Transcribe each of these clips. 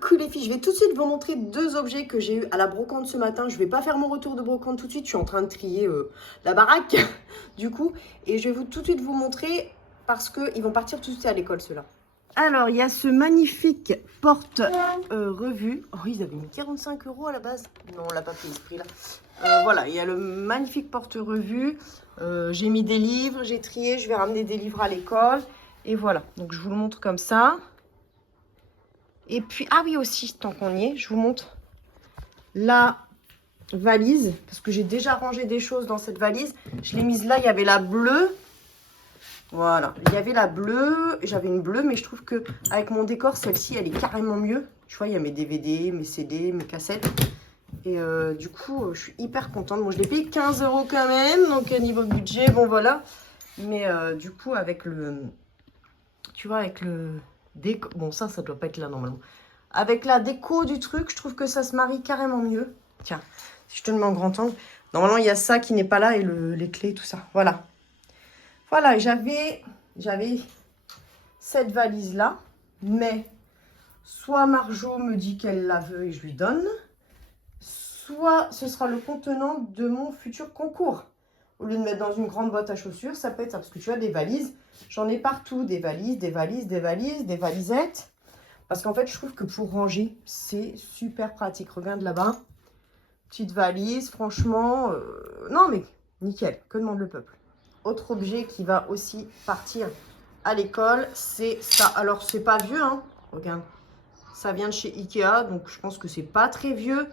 Coucou les filles, je vais tout de suite vous montrer deux objets que j'ai eu à la brocante ce matin. Je vais pas faire mon retour de brocante tout de suite, je suis en train de trier la baraque du coup. Et je vais tout de suite vous montrer parce qu'ils vont partir tout de suite à l'école ceux-là. Alors il y a ce magnifique porte-revue. Oh ils avaient mis 45 € à la base. Non on l'a pas payé ce prix là. Voilà, il y a le magnifique porte-revue. J'ai mis des livres, j'ai trié, je vais ramener des livres à l'école. Et voilà, donc je vous le montre comme ça. Et puis, ah oui aussi, tant qu'on y est, je vous montre la valise. Parce que j'ai déjà rangé des choses dans cette valise. Je l'ai mise là, il y avait la bleue. Voilà, il y avait la bleue. J'avais une bleue, mais je trouve que avec mon décor, celle-ci, elle est carrément mieux. Tu vois, il y a mes DVD, mes CD, mes cassettes. Et du coup, je suis hyper contente. Bon, je l'ai payé 15 € quand même. Donc, à niveau budget, bon voilà. Mais du coup, avec le... Tu vois, avec le... Bon, ça doit pas être là normalement. Avec la déco du truc, je trouve que ça se marie carrément mieux. Tiens, si je te le mets en grand angle. Normalement, il y a ça qui n'est pas là et les clés, tout ça. Voilà. Voilà, j'avais cette valise-là. Mais soit Marjo me dit qu'elle la veut et je lui donne. Soit ce sera le contenant de mon futur concours. Au lieu de mettre dans une grande boîte à chaussures, ça peut être ça. Parce que tu as des valises. J'en ai partout. Des valises, des valises, des valises, des valisettes. Parce qu'en fait, je trouve que pour ranger, c'est super pratique. Regarde là-bas. Petite valise, franchement. Non, mais nickel. Que demande le peuple? Autre objet qui va aussi partir à l'école, c'est ça. Alors, c'est pas vieux, hein. Regarde. Ça vient de chez Ikea. Donc, je pense que c'est pas très vieux.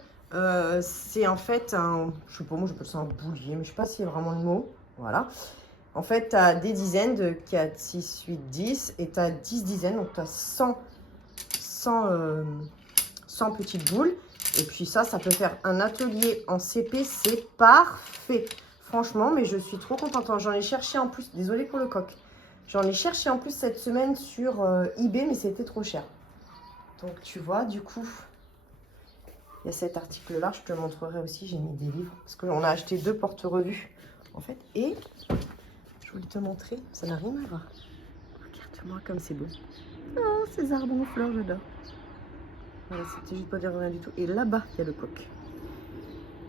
C'est en fait un... Je sais pas, moi, j'appelle ça un boulier. Mais je sais pas si c'est vraiment le mot. Voilà. En fait, tu as des dizaines de 4, 6, 8, 10. Et tu as 10 dizaines. Donc, tu as 100 petites boules. Et puis ça peut faire un atelier en CP. C'est parfait. Franchement, mais je suis trop contente. J'en ai cherché en plus. Désolée pour le coq. J'en ai cherché en plus cette semaine sur eBay, mais c'était trop cher. Donc, tu vois, du coup... Il y a cet article-là, je te le montrerai aussi. J'ai mis des livres parce qu'on a acheté 2 porte-revues en fait. Et je voulais te montrer, ça n'a rien à voir. Regarde-moi comme c'est beau. Oh, ces arbres en fleurs, j'adore. Voilà, c'était juste pas dire rien du tout. Et là-bas, il y a le coq.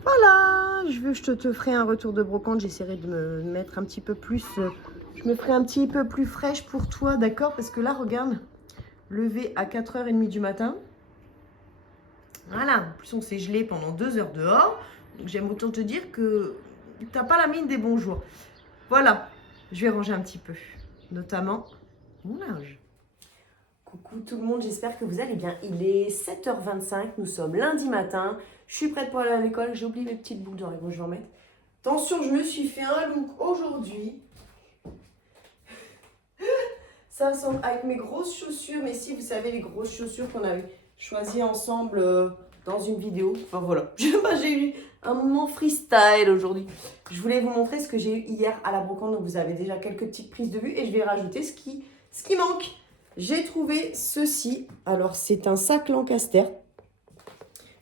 Voilà, je te ferai un retour de brocante. J'essaierai de me mettre un petit peu plus. Je me ferai un petit peu plus fraîche pour toi, d'accord? Parce que là, regarde, levé à 4h30 du matin. Voilà, en plus on s'est gelé pendant 2 heures dehors. Donc j'aime autant te dire que tu n'as pas la mine des bons jours. Voilà, je vais ranger un petit peu, notamment mon linge. Coucou tout le monde, j'espère que vous allez bien. Il est 7h25, nous sommes lundi matin. Je suis prête pour aller à l'école, j'ai oublié mes petites boucles d'oreilles, bon, je vais en mettre. Attention, je me suis fait un look aujourd'hui. Ça ressemble avec mes grosses chaussures, mais si vous savez les grosses chaussures qu'on avait choisies ensemble dans une vidéo. Enfin voilà, j'ai eu un moment freestyle aujourd'hui. Je voulais vous montrer ce que j'ai eu hier à la brocante, donc vous avez déjà quelques petites prises de vue et je vais rajouter ce qui manque. J'ai trouvé ceci. Alors c'est un sac Lancaster.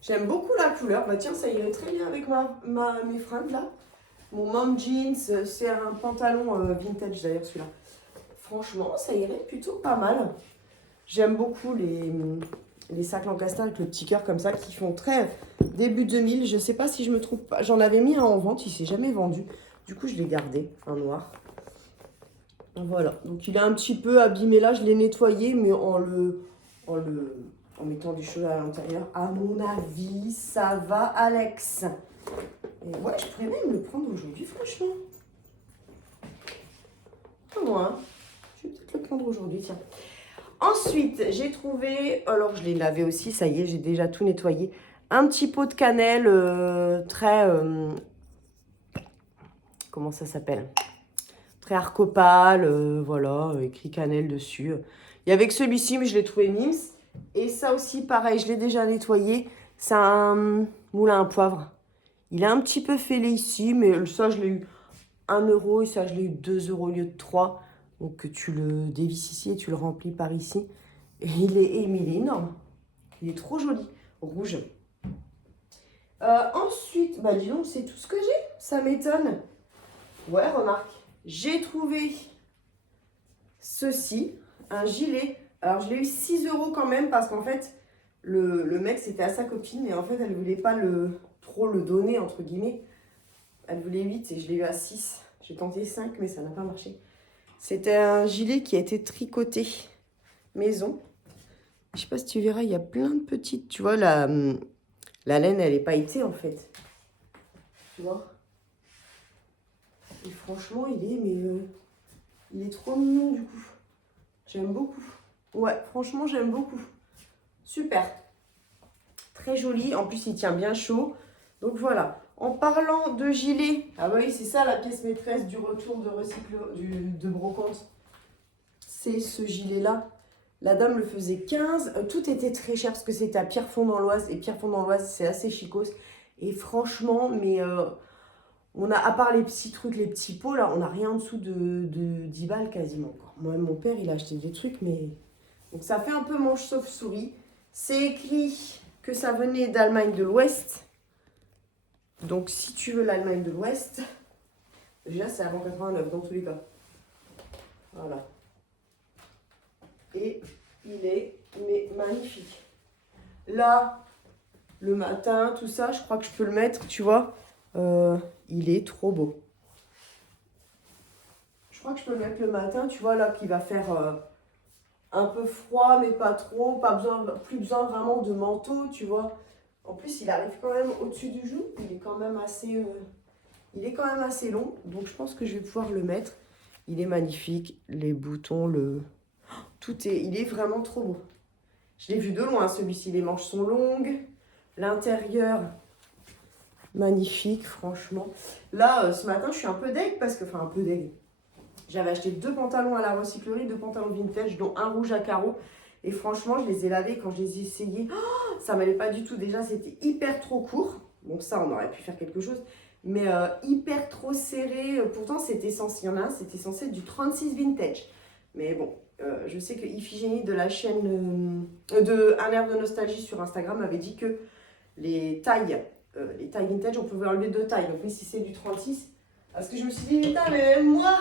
J'aime beaucoup la couleur. Bah tiens, ça irait très bien avec mes fringues là. Mon mom jeans, c'est un pantalon vintage d'ailleurs celui-là. Franchement, ça irait plutôt pas mal. J'aime beaucoup les sacs Lancaster avec le petit cœur comme ça qui font très début 2000. Je sais pas si je me trompe pas. J'en avais mis un en vente, il s'est jamais vendu. Du coup, je l'ai gardé, un noir. Voilà. Donc, il est un petit peu abîmé là. Je l'ai nettoyé, mais en mettant des choses à l'intérieur. À mon avis, ça va, Alex. Et ouais, je pourrais même le prendre aujourd'hui, franchement. Pas moi, hein. Je vais peut-être le prendre aujourd'hui, tiens. Ensuite, j'ai trouvé, alors je l'ai lavé aussi, ça y est, j'ai déjà tout nettoyé. Un petit pot de cannelle très, comment ça s'appelle? Très arcopale, voilà, écrit cannelle dessus. Il y avait que celui-ci, mais je l'ai trouvé mimes. Et ça aussi, pareil, je l'ai déjà nettoyé. C'est un moulin à poivre. Il est un petit peu fêlé ici, mais ça, je l'ai eu 1 € et ça, je l'ai eu 2 € au lieu de 3. Donc, tu le dévisses ici et tu le remplis par ici. Et il est énorme. Il est trop joli. Rouge. Ensuite, bah dis donc, c'est tout ce que j'ai. Ça m'étonne. Ouais, remarque. J'ai trouvé ceci. Un gilet. Alors, je l'ai eu 6 € quand même parce qu'en fait, Le mec, c'était à sa copine, mais en fait, elle voulait pas trop le donner, entre guillemets. Elle voulait 8 et je l'ai eu à 6. J'ai tenté 5, mais ça n'a pas marché. C'était un gilet qui a été tricoté maison. Je sais pas si tu verras, il y a plein de petites... Tu vois, la laine, elle est pailletée, en fait. Tu vois? Et franchement, il est trop mignon, du coup. J'aime beaucoup. Ouais, franchement, j'aime beaucoup. Super. Très joli. En plus, il tient bien chaud. Donc, voilà. En parlant de gilet, ah bah oui, c'est ça la pièce maîtresse du retour de brocante. C'est ce gilet-là. La dame le faisait 15. Tout était très cher parce que c'était à Pierrefonds-dans-l'Oise. Et Pierrefonds-dans-l'Oise, c'est assez chicos. Et franchement, mais on a, à part les petits trucs, les petits pots, là, on n'a rien en dessous de 10 balles quasiment. Moi, mon père, il a acheté des trucs, mais... Donc, ça fait un peu manche sauf souris. C'est écrit que ça venait d'Allemagne de l'Ouest. Donc, si tu veux l'Allemagne de l'Ouest, déjà, c'est avant 89, dans tous les cas. Voilà. Et il est magnifique. Là, le matin, tout ça, je crois que je peux le mettre, tu vois. Il est trop beau. Je crois que je peux le mettre le matin, tu vois, là, qu'il va faire un peu froid, mais pas trop. Plus besoin vraiment de manteau, tu vois. En plus, il arrive quand même au-dessus du genou. Il est quand même assez long. Donc, je pense que je vais pouvoir le mettre. Il est magnifique. Les boutons, il est vraiment trop beau. Je l'ai vu de loin, celui-ci. Les manches sont longues. L'intérieur, magnifique, franchement. Là, ce matin, je suis un peu deg parce que... Enfin, un peu deg. J'avais acheté 2 pantalons à la recyclerie, 2 pantalons vintage, dont un rouge à carreaux. Et franchement, je les ai lavés quand je les ai essayés. Oh, ça m'allait pas du tout. Déjà, c'était hyper trop court. Bon, ça, on aurait pu faire quelque chose. Mais hyper trop serré. Pourtant, c'était censé... Il y en a un, c'était censé être du 36 vintage. Mais bon, je sais que Iphigénie de la chaîne de Un air de nostalgie sur Instagram avait dit que les tailles vintage, on pouvait enlever 2 tailles. Donc, oui, si c'est du 36... Parce que je me suis dit, putain, mais même moi...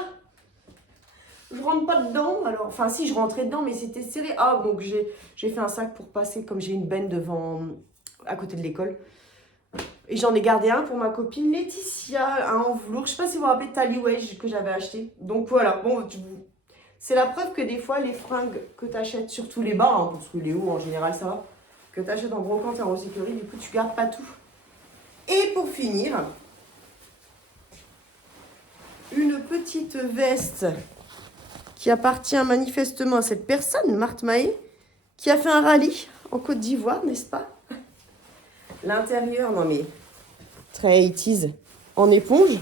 Je rentre pas dedans, alors, enfin si je rentrais dedans, mais c'était serré. Ah, donc j'ai fait un sac pour passer, comme j'ai une benne devant, à côté de l'école. Et j'en ai gardé un pour ma copine Laetitia, un en velours. Je sais pas si vous vous rappelez Tallywage que j'avais acheté. Donc voilà, bon, c'est la preuve que des fois, les fringues que tu achètes, surtout les bas, hein, parce que les hauts en général ça va, que tu achètes en brocante et en recyclerie, du coup tu gardes pas tout. Et pour finir, une petite veste qui appartient manifestement à cette personne, Marthe Mahé, qui a fait un rallye en Côte d'Ivoire, n'est-ce pas? L'intérieur, non mais, très 80s, en éponge.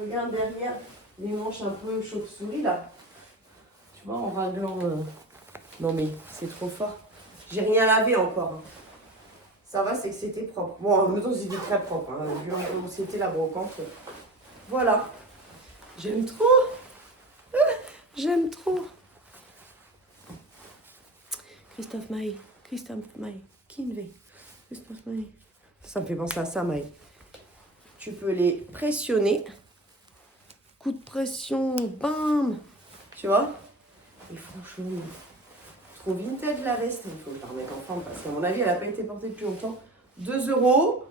Regarde derrière, les manches un peu chauve-souris, là. Tu vois, en raglan. Non mais, c'est trop fort. J'ai rien lavé encore. Hein. Ça va, c'est que c'était propre. Bon, en même temps, c'était très propre. Hein, vu comment c'était la brocante. Voilà. J'aime trop. J'aime trop. Christophe Maé, Kinvey. Christophe Maé. Ça me fait penser à ça, Maé. Tu peux les pressionner. Coup de pression, bam. Tu vois? Et franchement, trop vintage la veste. Il faut la remettre en forme parce qu'à mon avis, elle n'a pas été portée depuis longtemps. 2 €.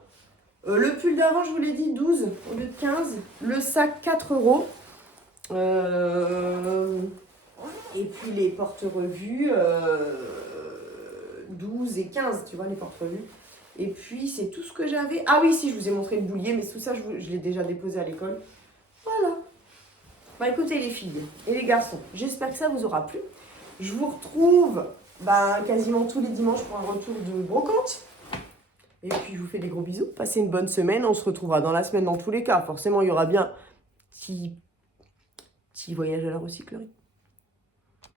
Le pull d'avant, je vous l'ai dit, 12 au lieu de 15. Le sac, 4 €. Et puis les porte-revues, 12 et 15, tu vois, les porte-revues. Et puis c'est tout ce que j'avais. Ah oui, si, je vous ai montré le boulier, mais tout ça, je l'ai déjà déposé à l'école. Voilà. Bah écoutez les filles et les garçons, j'espère que ça vous aura plu. Je vous retrouve quasiment tous les dimanches pour un retour de brocante. Et puis je vous fais des gros bisous. Passez une bonne semaine. On se retrouvera dans la semaine dans tous les cas. Forcément, il y aura bien petit voyage à la recyclerie.